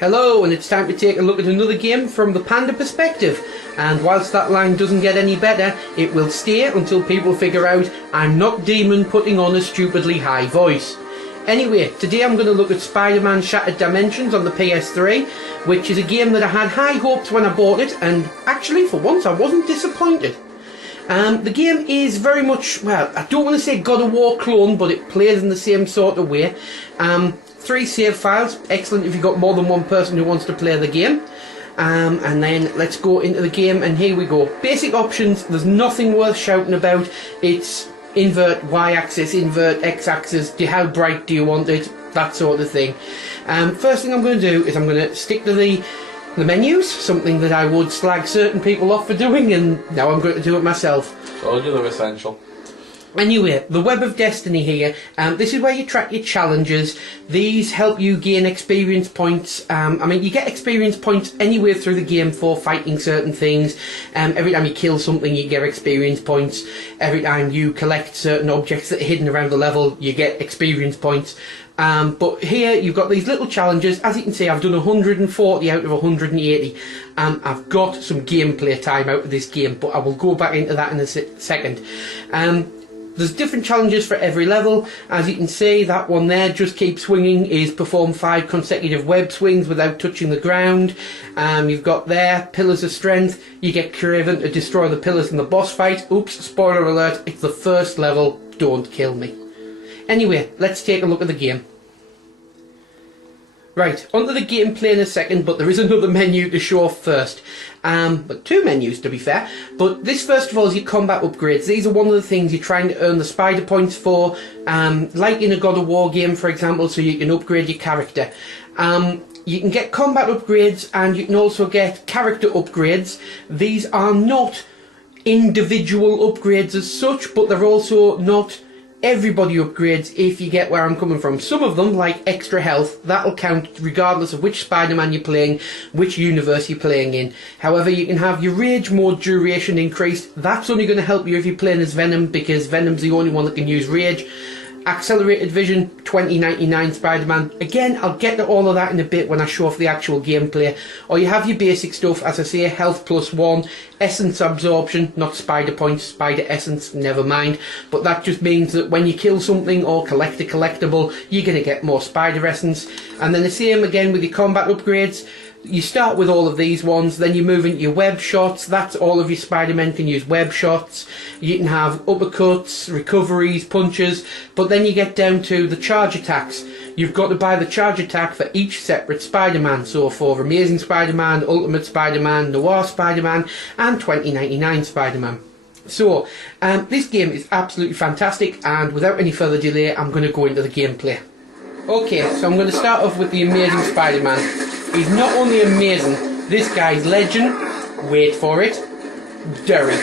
Hello, and it's time to take a look at another game from the Panda perspective. And whilst that line doesn't get any better, it will stay until people figure out I'm not Demon putting on a stupidly high voice. Anyway, today I'm going to look at Spiderman Shattered Dimensions on the PS3, which is a game that I had high hopes when I bought it, and actually for once I wasn't disappointed. The game is very much, well, I don't want to say God of War clone, but it plays in the same sort of way. 3 save files, excellent if you've got more than one person who wants to play the game. And then let's go into the game, and here we go. Basic options, there's nothing worth shouting about. It's invert y-axis, invert x-axis, how bright do you want it, that sort of thing. First thing I'm going to do is I'm going to stick to the menus, something that I would slag certain people off for doing, and now I'm going to do it myself. Told you they're essential. Anyway, the Web of Destiny here, this is where you track your challenges. These help you gain experience points. I mean, you get experience points anywhere through the game for fighting certain things. Every time you kill something, you get experience points. Every time you collect certain objects that are hidden around the level, you get experience points. But here, you've got these little challenges. As you can see, I've done 140 out of 180. I've got some gameplay time out of this game, but I will go back into that in a second. There's different challenges for every level. As you can see, that one there, just keep swinging, is perform 5 consecutive web swings without touching the ground. You've got there, Pillars of Strength. You get Craven to destroy the pillars in the boss fight. Oops, spoiler alert, it's the first level, don't kill me. Anyway, let's take a look at the game. Right, onto the gameplay in a second, but there is another menu to show off first. But 2 menus to be fair. But this first of all is your combat upgrades. These are one of the things you're trying to earn the spider points for, like in a God of War game for example, so you can upgrade your character. You can get combat upgrades and you can also get character upgrades. These are not individual upgrades as such, but they're also not everybody upgrades, if you get where I'm coming from. Some of them, like extra health, that'll count regardless of which Spider-Man you're playing, which universe you're playing in. However, you can have your rage mode duration increased. That's only going to help you if you're playing as Venom, because Venom's the only one that can use rage. Accelerated vision, 2099 Spider-Man. Again, I'll get to all of that in a bit when I show off the actual gameplay. Or you have your basic stuff, as I say, health +1, essence absorption, not spider points, spider essence, never mind. But that just means that when you kill something or collect a collectible, you're going to get more spider essence. And then the same again with your combat upgrades. You start with all of these ones, then you move into your web shots. That's all of your Spider-Men can use web shots. You can have uppercuts, recoveries, punches, but then you get down to the charge attacks. You've got to buy the charge attack for each separate Spider-Man. So for Amazing Spider-Man, Ultimate Spider-Man, Noir Spider-Man, and 2099 Spider-Man. So, this game is absolutely fantastic, and without any further delay, I'm going to go into the gameplay. Okay, so I'm going to start off with the Amazing Spider-Man. He's not only amazing, this guy's legend, wait for it, Derek.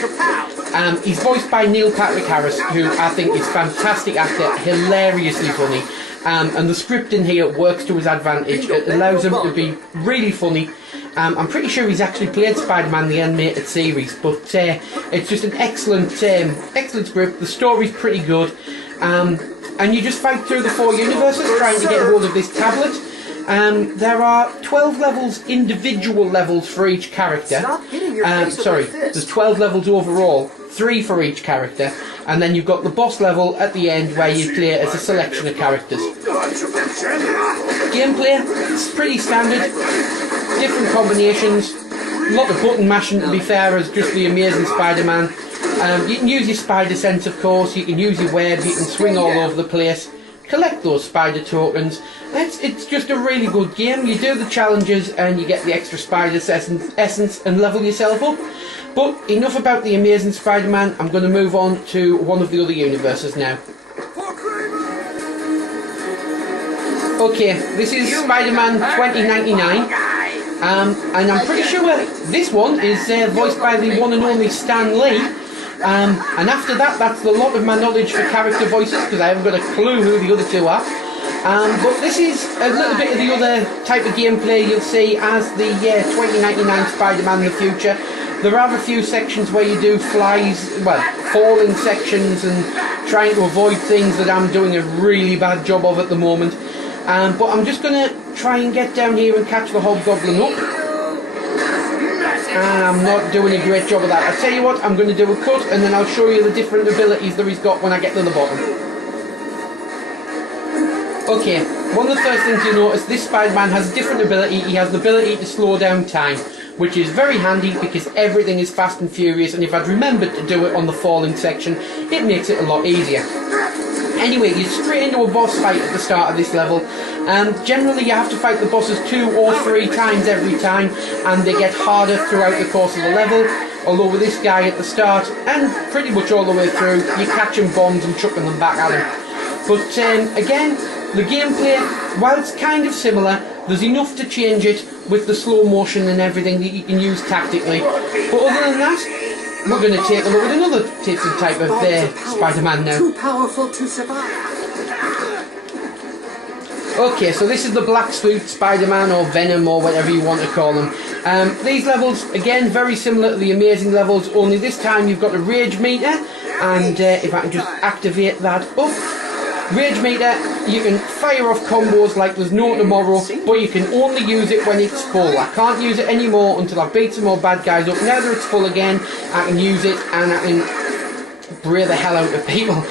He's voiced by Neil Patrick Harris, who I think is a fantastic actor, hilariously funny. And the script in here works to his advantage. It allows him to be really funny. I'm pretty sure he's actually played Spider-Man the animated series, but it's just an excellent script. The story's pretty good. And you just fight through the 4 universes trying to get hold of this tablet. There are 12 levels, individual levels for each character. Sorry, there's 12 levels overall, 3 for each character, and then you've got the boss level at the end where you play as a selection of characters. Gameplay, it's pretty standard, different combinations, a lot of button mashing to be fair as just the Amazing Spider-Man. You can use your spider sense of course, you can use your web, you can swing all over the place. Collect those spider tokens. It's just a really good game. You do the challenges and you get the extra spider essence and level yourself up. But enough about the Amazing Spider-Man. I'm going to move on to one of the other universes now. Okay, this is Spider-Man 2099. And I'm pretty sure this one is voiced by the one and only Stan Lee. And after that, that's the lot of my knowledge for character voices, because I haven't got a clue who the other 2 are. But this is a little bit of the other type of gameplay you'll see as the 2099 Spider-Man in the future. There are a few sections where you do falling sections and trying to avoid things that I'm doing a really bad job of at the moment. But I'm just going to try and get down here and catch the hobgoblin up. And I'm not doing a great job of that. I'll tell you what, I'm going to do a cut and then I'll show you the different abilities that he's got when I get to the bottom. Okay, one of the first things you notice, this Spider-Man has a different ability. He has the ability to slow down time, which is very handy because everything is fast and furious, and if I'd remembered to do it on the falling section, it makes it a lot easier. Anyway, you're straight into a boss fight at the start of this level. Generally you have to fight the bosses 2 or 3 times every time, and they get harder throughout the course of the level. Although with this guy at the start, and pretty much all the way through, you're catching bombs and chucking them back at him. But again, the gameplay, while it's kind of similar, there's enough to change it with the slow motion and everything that you can use tactically. But other than that, we're going to take a look at another different type of Spider-Man now. Too powerful to survive. Okay, so this is the Black Suit Spider-Man, or Venom, or whatever you want to call him. These levels, again, very similar to the Amazing levels, only this time you've got a rage meter, and if I can just activate that up. Rage meter, you can fire off combos like there's no tomorrow, but you can only use it when it's full. I can't use it anymore until I beat some more bad guys up. Now that it's full again, I can use it and I can bray the hell out of people.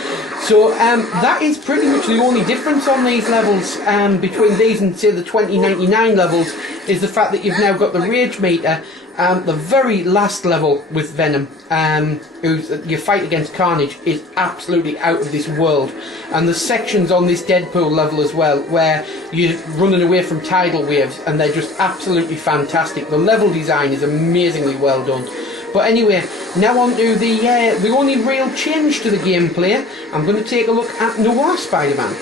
So that is pretty much the only difference on these levels between these and say the 2099 levels, is the fact that you've now got the rage meter. The very last level with Venom, your fight against Carnage, is absolutely out of this world. And the sections on this Deadpool level as well, where you're running away from tidal waves, and they're just absolutely fantastic. The level design is amazingly well done. But anyway, now on to the only real change to the gameplay. I'm going to take a look at Noir Spider-Man.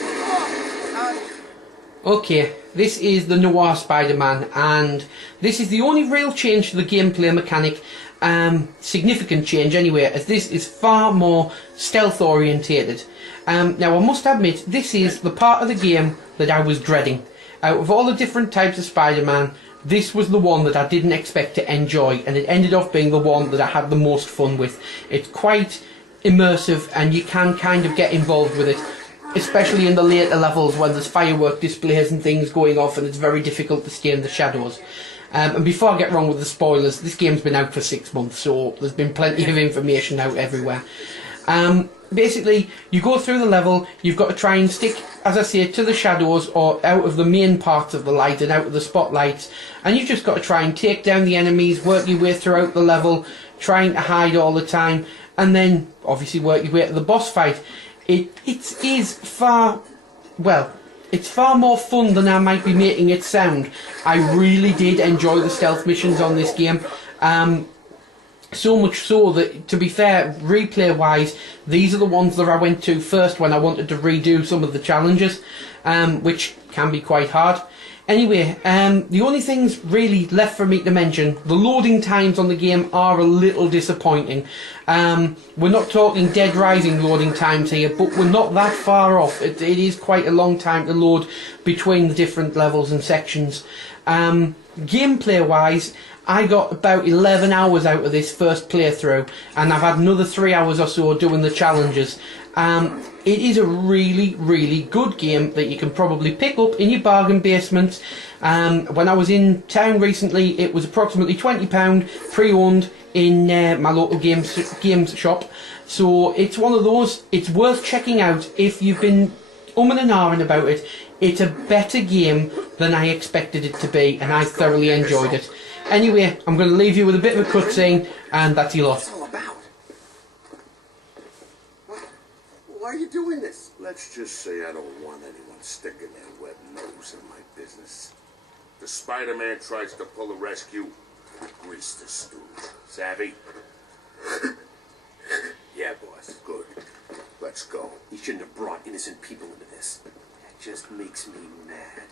Okay, this is the Noir Spider-Man, and this is the only real change to the gameplay mechanic, significant change anyway, as this is far more stealth orientated. Now I must admit, this is the part of the game that I was dreading. Out of all the different types of Spider-Man, this was the one that I didn't expect to enjoy, and it ended up being the one that I had the most fun with. It's quite immersive, and you can kind of get involved with it, especially in the later levels when there's firework displays and things going off and it's very difficult to stay in the shadows. And before I get wrong with the spoilers, this game's been out for 6 months, so there's been plenty of information out everywhere. Basically, you go through the level, you've got to try and stick, as I say, to the shadows or out of the main parts of the light and out of the spotlights, and you've just got to try and take down the enemies, work your way throughout the level, trying to hide all the time, and then obviously work your way to the boss fight. It's far more fun than I might be making it sound. I really did enjoy the stealth missions on this game. So much so that, to be fair, replay wise, these are the ones that I went to first when I wanted to redo some of the challenges, which can be quite hard. Anyway, the only things really left for me to mention, the loading times on the game are a little disappointing. We're not talking Dead Rising loading times here, but we're not that far off. It is quite a long time to load between the different levels and sections. Gameplay wise, I got about 11 hours out of this first playthrough, and I've had another 3 hours or so doing the challenges. It is a really, really good game that you can probably pick up in your bargain basement. When I was in town recently, it was approximately £20 pre-owned in my local games shop. So it's one of those, it's worth checking out if you've been umming and ahhing about it. It's a better game than I expected it to be, and I thoroughly enjoyed it. Anyway, I'm going to leave you with a bit of a cutscene, and that's your lot. What's it all about? Why are you doing this? Let's just say I don't want anyone sticking their web nose in my business. The Spider-Man tries to pull a rescue, grease the stooge. Savvy? Yeah, boss. Good. Let's go. You shouldn't have brought innocent people into this. That just makes me mad.